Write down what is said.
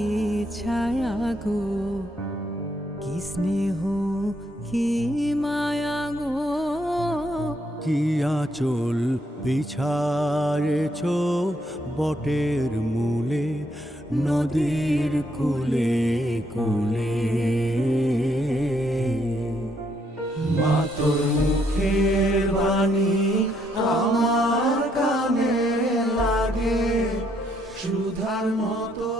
কি ছায়া গো, কি স্নেহ কি মায়া গো, কি আঁচল বিছারেছ বটের মূলে, নদীর কূলে কূলে। মা তোর মুখের বাণী আমার কানে লাগে সুধার মতো।